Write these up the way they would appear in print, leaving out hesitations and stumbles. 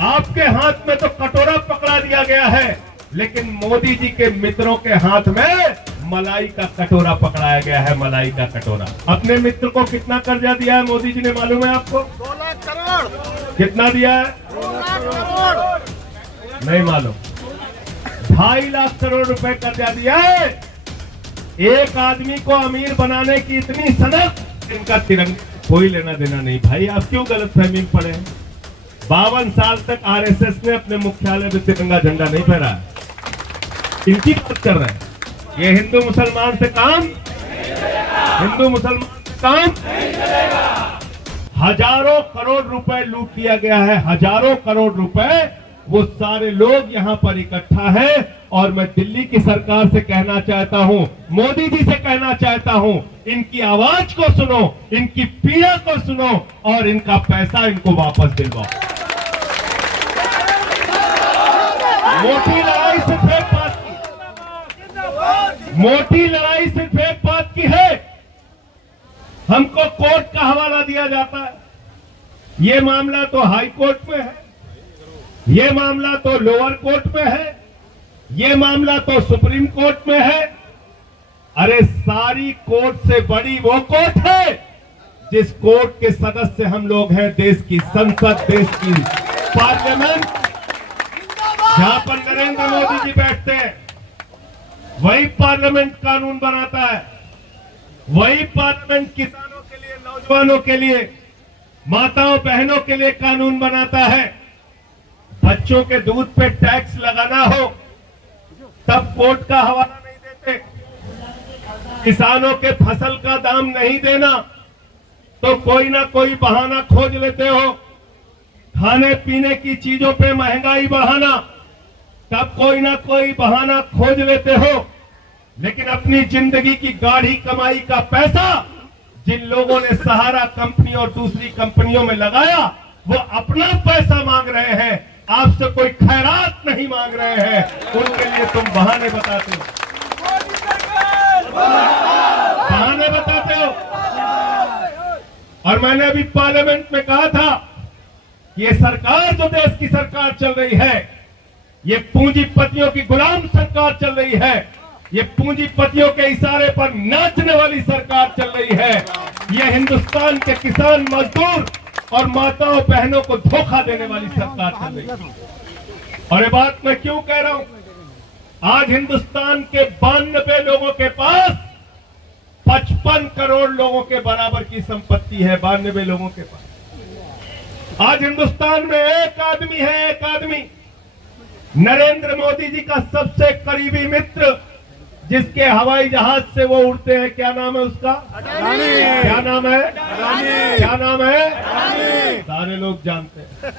आपके हाथ में तो कटोरा पकड़ा दिया गया है, लेकिन मोदी जी के मित्रों के हाथ में मलाई का कटोरा पकड़ाया गया है। मलाई का कटोरा। अपने मित्र को कितना कर्जा दिया है मोदी जी ने, मालूम है आपको? 2 लाख करोड़। कितना दिया है? 2 लाख करोड़। नहीं मालूम। 2.5 लाख करोड़ रुपए कर्जा दिया है। एक आदमी को अमीर बनाने की इतनी सनक, इनका तिरंगा कोई लेना देना नहीं। भाई आप क्यों गलतफहमी में पड़े हैं? 52 साल तक आरएसएस ने अपने मुख्यालय में तिरंगा झंडा नहीं फहराया। इनकी बात कर रहे हैं। ये हिंदू मुसलमान से काम, हिंदू मुसलमान से काम नहीं चलेगा। हजारों करोड़ रुपए लूट लिया गया है, हजारों करोड़ रुपए। वो सारे लोग यहां पर इकट्ठा है और मैं दिल्ली की सरकार से कहना चाहता हूं, मोदी जी से कहना चाहता हूं, इनकी आवाज को सुनो, इनकी पीड़ा को सुनो और इनका पैसा इनको वापस दिलवाओ। मोटी लड़ाई सिर्फ एक बात की, मोटी लड़ाई सिर्फ एक बात की है, हमको कोर्ट का हवाला दिया जाता है। ये मामला तो हाई कोर्ट में है, ये मामला तो लोअर कोर्ट में है, ये मामला तो सुप्रीम कोर्ट में है। अरे सारी कोर्ट से बड़ी वो कोर्ट है जिस कोर्ट के सदस्य हम लोग हैं, देश की संसद, देश की पार्लियामेंट, जहां पर नरेंद्र मोदी जी बैठते हैं। वही पार्लियामेंट कानून बनाता है, वही पार्लियामेंट किसानों के लिए, नौजवानों के लिए, माताओं बहनों के लिए कानून बनाता है। बच्चों के दूध पे टैक्स लगाना हो तब कोर्ट का हवाला नहीं देते, किसानों के फसल का दाम नहीं देना तो कोई ना कोई बहाना खोज लेते हो, खाने पीने की चीजों पे महंगाई बढ़ाना तब कोई ना कोई बहाना खोज लेते हो। लेकिन अपनी जिंदगी की गाढ़ी कमाई का पैसा जिन लोगों ने सहारा कंपनी और दूसरी कंपनियों में लगाया, वो अपना पैसा मांग रहे हैं, आपसे कोई खैरात नहीं मांग रहे हैं। उनके लिए तुम बहाने बताते हो, बहाने बताते हो। और मैंने अभी पार्लियामेंट में कहा था, ये सरकार जो देश की सरकार चल रही है, ये पूंजीपतियों की गुलाम सरकार चल रही है, ये पूंजीपतियों के इशारे पर नाचने वाली सरकार चल रही है। ये हिंदुस्तान के किसान, मजदूर और माताओं बहनों को धोखा देने वाली सरकार चल रही है। और ये बात मैं क्यों कह रहा हूं? आज हिंदुस्तान के 92 लोगों के पास 55 करोड़ लोगों के बराबर की संपत्ति है। 92 लोगों के पास आज हिंदुस्तान में एक आदमी है, एक आदमी, नरेंद्र मोदी जी का सबसे करीबी मित्र, जिसके हवाई जहाज से वो उड़ते हैं। क्या नाम है उसका? क्या नाम है? क्या नाम है? सारे लोग जानते हैं।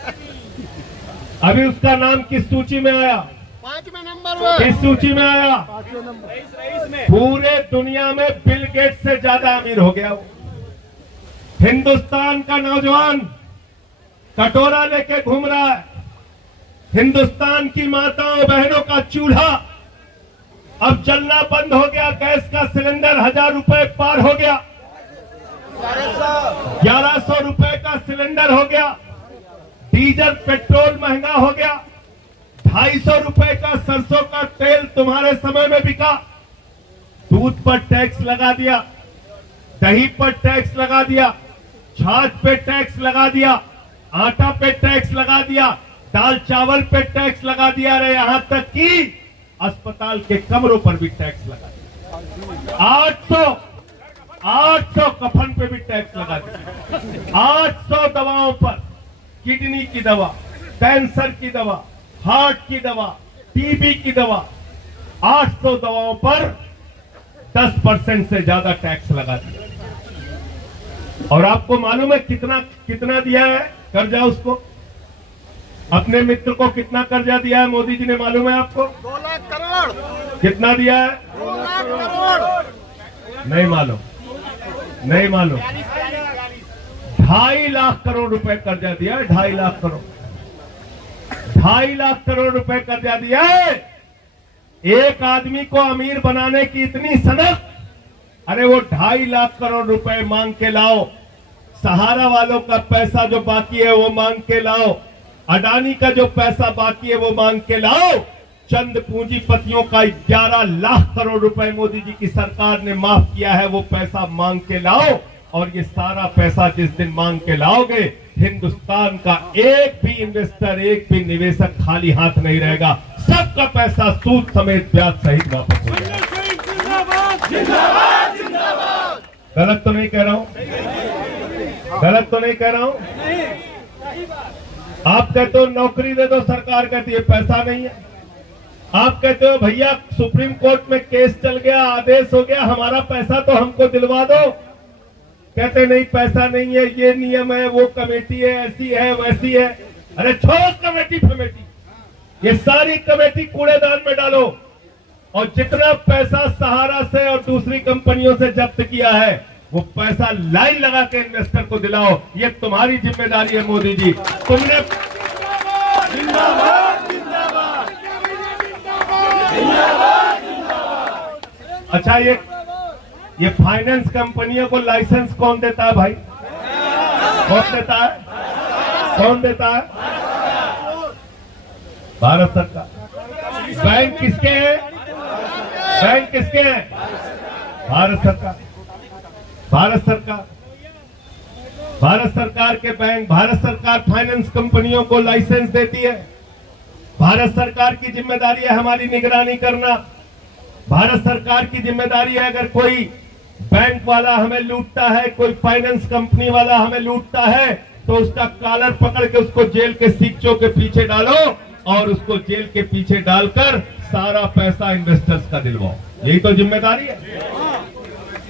अभी उसका नाम किस सूची में आया? 5वें नंबर। किस सूची में आया? पूरे दुनिया में बिल गेट्स से ज्यादा अमीर हो गया वो। हिंदुस्तान का नौजवान कटोरा लेके घूम रहा है। हिंदुस्तान की माताओं बहनों का चूल्हा अब जलना बंद हो गया। गैस का सिलेंडर 1000 रुपए पार हो गया, 1100 रुपए का सिलेंडर हो गया। डीजल पेट्रोल महंगा हो गया। 250 रुपए का सरसों का तेल तुम्हारे समय में बिका। दूध पर टैक्स लगा दिया, दही पर टैक्स लगा दिया, छाछ पे टैक्स लगा दिया, आटा पे टैक्स लगा दिया, दाल चावल पे टैक्स लगा दिया। अरे यहां तक कि अस्पताल के कमरों पर भी टैक्स लगा दिया। 800 कफन पे भी टैक्स लगा दिया। 800 दवाओं पर, किडनी की दवा, कैंसर की दवा, हार्ट की दवा, टीबी की दवा, 800 दवाओं पर 10% से ज्यादा टैक्स लगा दिया। और आपको मालूम है कितना दिया है कर्जा उसको? अपने मित्र को कितना कर्जा दिया है मोदी जी ने, मालूम है आपको? 2 लाख करोड़। कितना दिया है? 2 लाख करोड़। नहीं मालूम, नहीं मालूम। 2.5 लाख करोड़ रुपए कर्जा दिया है। 2.5 लाख करोड़, 2.5 लाख करोड़ रुपए कर्जा दिया है। एक आदमी को अमीर बनाने की इतनी सनक, अरे वो 2.5 लाख करोड़ रुपए मांग के लाओ। सहारा वालों का पैसा जो बाकी है वो मांग के लाओ। अडानी का जो पैसा बाकी है वो मांग के लाओ। चंद पूंजीपतियों का 11 लाख करोड़ रुपए मोदी जी की सरकार ने माफ किया है, वो पैसा मांग के लाओ। और ये सारा पैसा जिस दिन मांग के लाओगे, हिंदुस्तान का एक भी इन्वेस्टर, एक भी निवेशक खाली हाथ नहीं रहेगा। सबका पैसा सूद समेत ब्याज सहित वापस हो जाएगा। गलत तो नहीं कह रहा हूं? गलत तो नहीं कह रहा हूं? आप कहते हो नौकरी दे दो, सरकार कहती है पैसा नहीं है। आप कहते हो भैया सुप्रीम कोर्ट में केस चल गया, आदेश हो गया, हमारा पैसा तो हमको दिलवा दो। कहते नहीं पैसा नहीं है, ये नियम है, वो कमेटी है, ऐसी है वैसी है। अरे छोड़ो कमेटी फमेटी, ये सारी कमेटी कूड़ेदान में डालो और जितना पैसा सहारा से और दूसरी कंपनियों से जब्त किया है वो पैसा लाइन लगा के इन्वेस्टर को दिलाओ। ये तुम्हारी जिम्मेदारी है मोदी जी। तुमने अच्छा ये फाइनेंस कंपनियों को लाइसेंस कौन देता है भाई? कौन देता है? कौन देता है? भारत सरकार। बैंक किसके हैं? बैंक किसके हैं? भारत सरकार। भारत सरकार। भारत सरकार के बैंक, भारत सरकार फाइनेंस कंपनियों को लाइसेंस देती है। भारत सरकार की जिम्मेदारी है हमारी निगरानी करना। भारत सरकार की जिम्मेदारी है अगर कोई बैंक वाला हमें लूटता है, कोई फाइनेंस कंपनी वाला हमें लूटता है, तो उसका कॉलर पकड़ के उसको जेल के सीखचों के पीछे डालो और उसको जेल के पीछे डालकर सारा पैसा इन्वेस्टर्स का दिलवाओ। यही तो जिम्मेदारी है।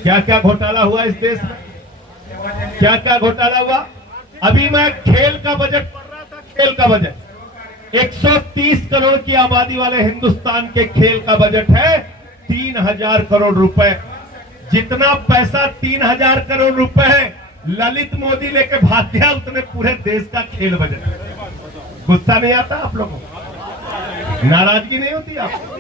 क्या क्या घोटाला हुआ इस देश में? क्या क्या घोटाला हुआ? अभी मैं खेल का बजट पढ़ रहा था। खेल का बजट 130 करोड़ की आबादी वाले हिंदुस्तान के खेल का बजट है 3000 करोड़ रुपए। जितना पैसा 3000 करोड़ रुपए है ललित मोदी लेके भाग गया, उतने पूरे देश का खेल बजट। गुस्सा नहीं आता आप लोगों को? नाराजगी नहीं होती आपको?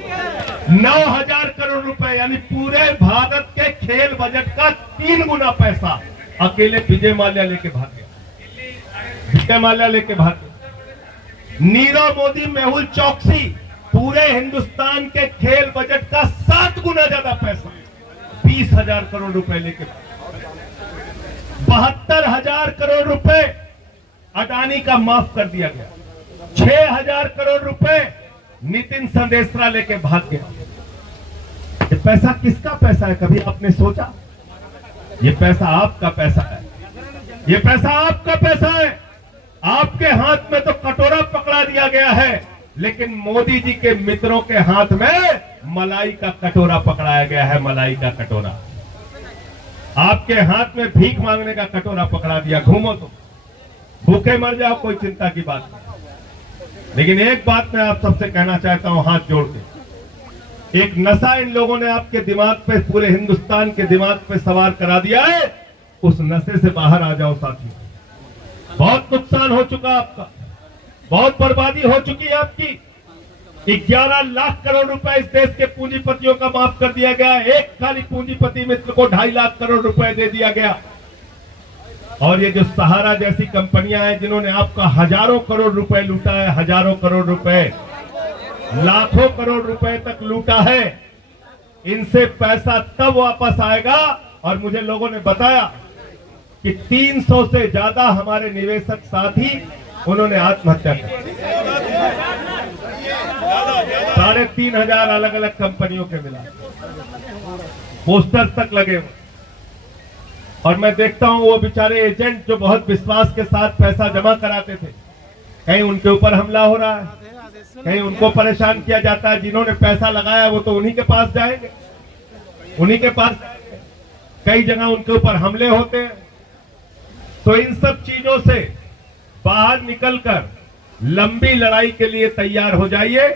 9000 करोड़ रुपए यानी पूरे भारत के खेल बजट का 3 गुना पैसा अकेले विजय माल्या लेके भाग गया। विजय माल्या लेके भाग गया। नीरव मोदी, मेहुल चौकसी पूरे हिंदुस्तान के खेल बजट का 7 गुना ज्यादा पैसा 20,000 करोड़ रुपए लेके 72,000 करोड़ रुपए अडानी का माफ कर दिया गया। 6,000 करोड़ रुपए नितिन संदेशरा लेके भाग गया। ये पैसा किसका पैसा है? कभी आपने सोचा? ये पैसा आपका पैसा है। ये पैसा आपका पैसा है। आपके हाथ में तो कटोरा पकड़ा दिया गया है, लेकिन मोदी जी के मित्रों के हाथ में मलाई का कटोरा पकड़ाया गया है। मलाई का कटोरा आपके हाथ में भीख मांगने का कटोरा पकड़ा दिया। घूमो तो भूखे मर जाओ, कोई चिंता की बात नहीं। लेकिन एक बात मैं आप सबसे कहना चाहता हूं हाथ जोड़ के, एक नशा इन लोगों ने आपके दिमाग पे, पूरे हिंदुस्तान के दिमाग पे सवार करा दिया है। उस नशे से बाहर आ जाओ साथियों। बहुत नुकसान हो चुका आपका, बहुत बर्बादी हो चुकी है आपकी। 11 लाख करोड़ रुपए इस देश के पूंजीपतियों का माफ कर दिया गया। एक खाली पूंजीपति मित्र को 2.5 लाख करोड़ रुपए दे दिया गया। और ये जो सहारा जैसी कंपनियां हैं जिन्होंने आपका हजारों करोड़ रुपए लूटा है, हजारों करोड़ रुपए, लाखों करोड़ रुपए तक लूटा है, इनसे पैसा तब वापस आएगा। और मुझे लोगों ने बताया कि 300 से ज्यादा हमारे निवेशक साथी उन्होंने आत्महत्या की। 3,500 अलग अलग कंपनियों के मिला, पोस्टर तक लगे हुए। और मैं देखता हूं वो बेचारे एजेंट जो बहुत विश्वास के साथ पैसा जमा कराते थे, कहीं उनके ऊपर हमला हो रहा है, कहीं उनको परेशान किया जाता है। जिन्होंने पैसा लगाया वो तो उन्हीं के पास जाएंगे, उन्हीं के पास जाएंगे। कई जगह उनके ऊपर हमले होते हैं। तो इन सब चीजों से बाहर निकलकर लंबी लड़ाई के लिए तैयार हो जाइए।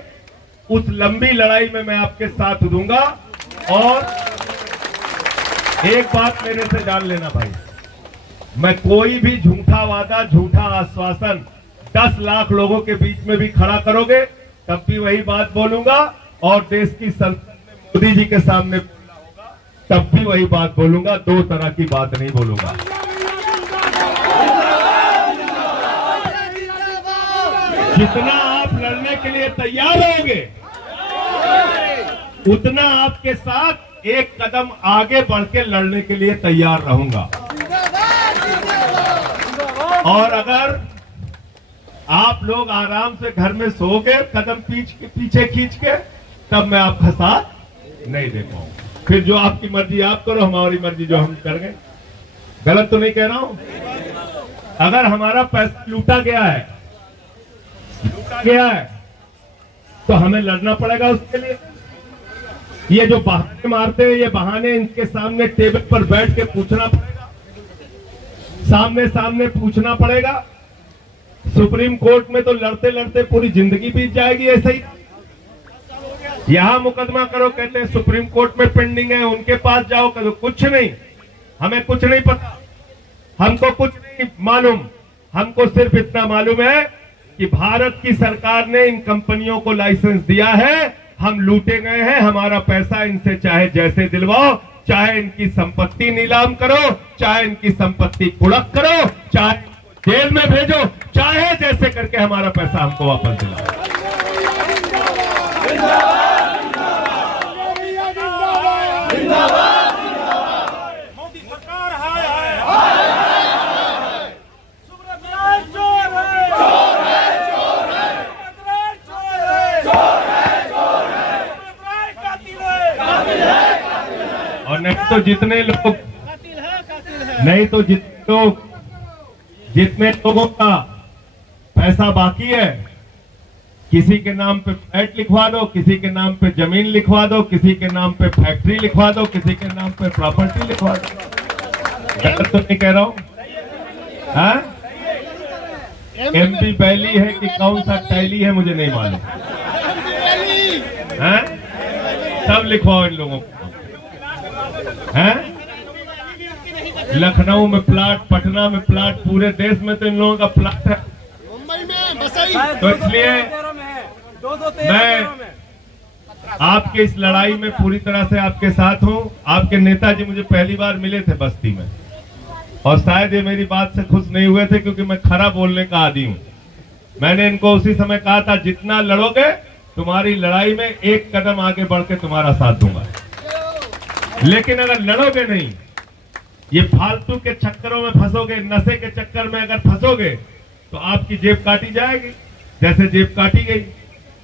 उस लंबी लड़ाई में मैं आपके साथ दूंगा। और एक बात मेरे से जान लेना भाई, मैं कोई भी झूठा वादा, झूठा आश्वासन 10 लाख लोगों के बीच में भी खड़ा करोगे तब भी वही बात बोलूंगा। और देश की संसद में मोदी जी के सामने बोलना होगा तब भी वही बात बोलूंगा। 2 तरह की बात नहीं बोलूंगा। जितना आप लड़ने के लिए तैयार होंगे उतना आपके साथ एक कदम आगे बढ़ के लड़ने के लिए तैयार रहूंगा। और अगर आप लोग आराम से घर में सोओगे कदम पीछे खींच के, तब मैं आपका साथ नहीं दे पाऊंगा। फिर जो आपकी मर्जी आप करो, हमारी मर्जी जो हम कर गए। गलत तो नहीं कह रहा हूं? अगर हमारा पैसा लूटा गया है तो हमें लड़ना पड़ेगा उसके लिए। ये जो बहाने मारते हैं, ये बहाने इनके सामने टेबल पर बैठ के पूछना पड़ेगा, सामने सामने पूछना पड़ेगा। सुप्रीम कोर्ट में तो लड़ते लड़ते पूरी जिंदगी बीत जाएगी ऐसे ही। यहां मुकदमा करो, कहते हैं सुप्रीम कोर्ट में पेंडिंग है, उनके पास जाओ, करो कुछ नहीं, हमें कुछ नहीं पता, हमको कुछ नहीं मालूम। हमको सिर्फ इतना मालूम है कि भारत की सरकार ने इन कंपनियों को लाइसेंस दिया है, हम लूटे गए हैं, हमारा पैसा इनसे चाहे जैसे दिलवाओ, चाहे इनकी संपत्ति नीलाम करो, चाहे इनकी संपत्ति कुड़क करो, चाहे जेल में भेजो, चाहे जैसे करके हमारा पैसा हमको वापस दिलाओ। मोदी सरकार हाय हाय, सुब्रत चोर है, चोर है, चोर है, चोर है, चोर है, चोर है, सुब्रत कातिल है, कातिल है, कातिल है। और नहीं तो जितने लोग कातिल है, नहीं तो जितने लोगों का पैसा बाकी है, किसी के नाम पे फ्लैट लिखवा दो, किसी के नाम पे जमीन लिखवा दो, किसी के नाम पे फैक्ट्री लिखवा दो, किसी के नाम पे प्रॉपर्टी लिखवा दो। गलत तो नहीं कह रहा हूं? हाँ? एमपी वैली है कि कौन सा टैली है मुझे नहीं मालूम। हाँ? सब लिखवाओ इन लोगों को। हाँ? लखनऊ में प्लाट, पटना में प्लाट, पूरे देश में तो इन लोगों का प्लाट है। मुंबई में बसई, तो इसलिए मैं आपके इस लड़ाई में पूरी तरह से आपके साथ हूं। आपके नेताजी मुझे पहली बार मिले थे बस्ती में, और शायद ये मेरी बात से खुश नहीं हुए थे, क्योंकि मैं खरा बोलने का आदी हूं। मैंने इनको उसी समय कहा था, जितना लड़ोगे तुम्हारी लड़ाई में एक कदम आगे बढ़ के तुम्हारा साथ दूंगा, लेकिन अगर लड़ोगे नहीं, ये फालतू के चक्करों में फंसोगे, नशे के चक्कर में अगर फंसोगे, तो आपकी जेब काटी जाएगी जैसे जेब काटी गई।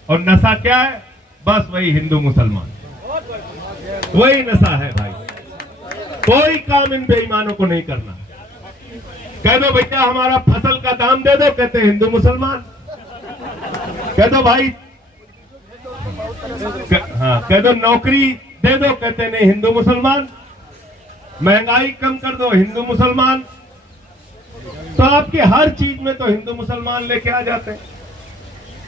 और नशा क्या है? बस वही हिंदू मुसलमान, वही नशा है भाई। कोई काम इन बेईमानों को नहीं करना। कह दो भैया हमारा फसल का दाम दे दो, कहते हैं हिंदू मुसलमान। कह दो भाई, हाँ कह दो नौकरी दे दो, कहते नहीं हिंदू मुसलमान। महंगाई कम कर दो, हिंदू मुसलमान। तो आपकी हर चीज में तो हिंदू मुसलमान लेके आ जाते हैं।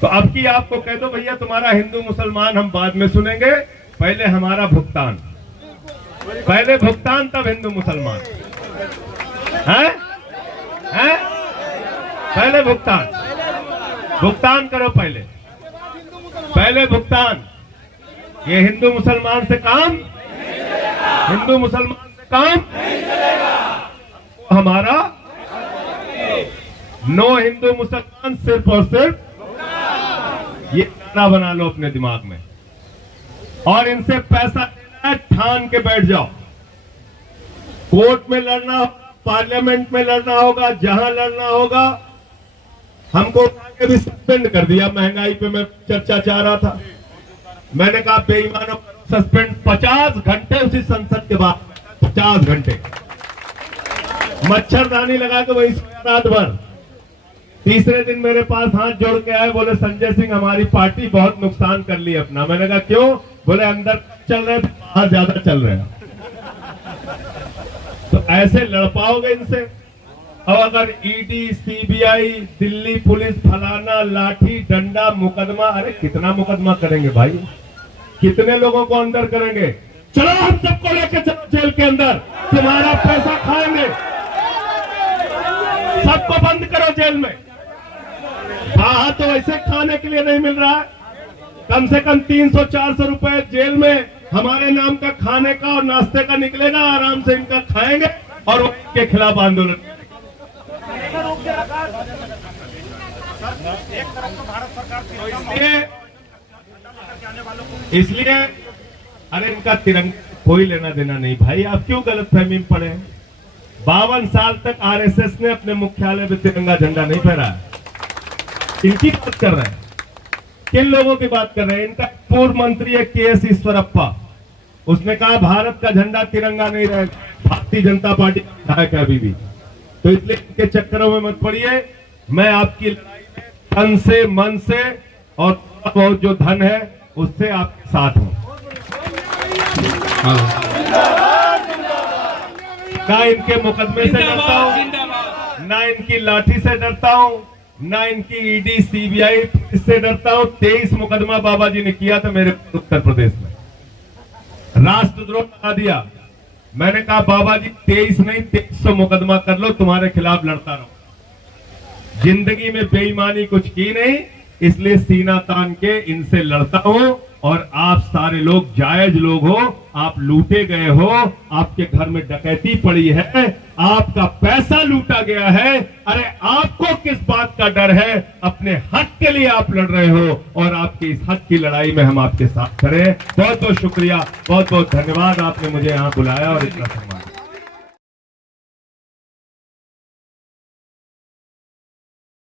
तो अब की आपको कह दो भैया तुम्हारा हिंदू मुसलमान हम बाद में सुनेंगे, पहले हमारा भुगतान, पहले भुगतान तब हिंदू मुसलमान है? हैं? पहले भुगतान, भुगतान करो, पहले भुगतान। ये हिंदू मुसलमान से काम, हिंदू मुसलमान से काम नहीं चलेगा। हमारा नो हिंदू मुसलमान, सिर्फ और सिर्फ ये नारा बना लो अपने दिमाग में, और इनसे पैसा लेना है, ठान के बैठ जाओ। कोर्ट में लड़ना होगा, पार्लियामेंट में लड़ना होगा, जहां लड़ना होगा। हमको आगे भी सस्पेंड कर दिया, महंगाई पे मैं चर्चा चाह रहा था। मैंने कहा बेईमानों सस्पेंड 50 घंटे उसी संसद के बाद, 50 घंटे मच्छरदानी लगा के वही रात भर। तीसरे दिन मेरे पास हाथ जोड़ के आए, बोले संजय सिंह हमारी पार्टी बहुत नुकसान कर ली अपना। मैंने कहा क्यों? बोले अंदर चल रहे थे, बाहर ज्यादा चल रहे हैं। तो ऐसे लड़ पाओगे इनसे? और अगर ईडी, सीबीआई, दिल्ली पुलिस, फलाना, लाठी डंडा, मुकदमा, अरे कितना मुकदमा करेंगे भाई? कितने लोगों को अंदर करेंगे? चलो हम सबको लेके चलो जेल के अंदर, तुम्हारा पैसा खाएंगे, सबको बंद करो जेल में। हाँ तो ऐसे खाने के लिए नहीं मिल रहा है, कम से कम 300-400 रुपए जेल में हमारे नाम का खाने का और नाश्ते का निकलेगा, आराम से इनका खाएंगे और इनके खिलाफ आंदोलन। एक तरफ तो भारत सरकार इसलिए अरे इनका तिरंगा कोई लेना देना नहीं भाई, आप क्यों गलतफहमी में पड़े? 52 साल तक आरएसएस ने अपने मुख्यालय में तिरंगा झंडा नहीं फहराया। इनकी बात कर रहे हैं, किन लोगों की बात कर रहे हैं? इनका पूर्व मंत्री है KS ईश्वरप्पा, उसने कहा भारत का झंडा तिरंगा नहीं रहेगा। भारतीय जनता पार्टी का विधायक है अभी भी, तो इसलिए इनके चक्करों में मत पड़िए। मैं आपकी लड़ाई में तन से मन से और बहुत जो धन है उससे आपके साथ हूं। ना इनके मुकदमे से डरता हूं, ना इनकी लाठी से डरता हूं, ना इनकी ईडी CBI से डरता हूं। 23 मुकदमा बाबा जी ने किया था मेरे उत्तर प्रदेश में, राष्ट्रद्रोह लगा दिया। मैंने कहा बाबा जी 23 नहीं 2300 मुकदमा कर लो, तुम्हारे खिलाफ लड़ता रहो। जिंदगी में बेईमानी कुछ की नहीं, इसलिए सीना तान के इनसे लड़ता हूं। और आप सारे लोग जायज लोग हो, आप लूटे गए हो, आपके घर में डकैती पड़ी है, आपका पैसा लूटा गया है। अरे आपको किस बात का डर है? अपने हक के लिए आप लड़ रहे हो और आपकी इस हक की लड़ाई में हम आपके साथ खड़े हैं। बहुत बहुत शुक्रिया, बहुत बहुत धन्यवाद, आपने मुझे यहाँ बुलाया और इतना सम्मान।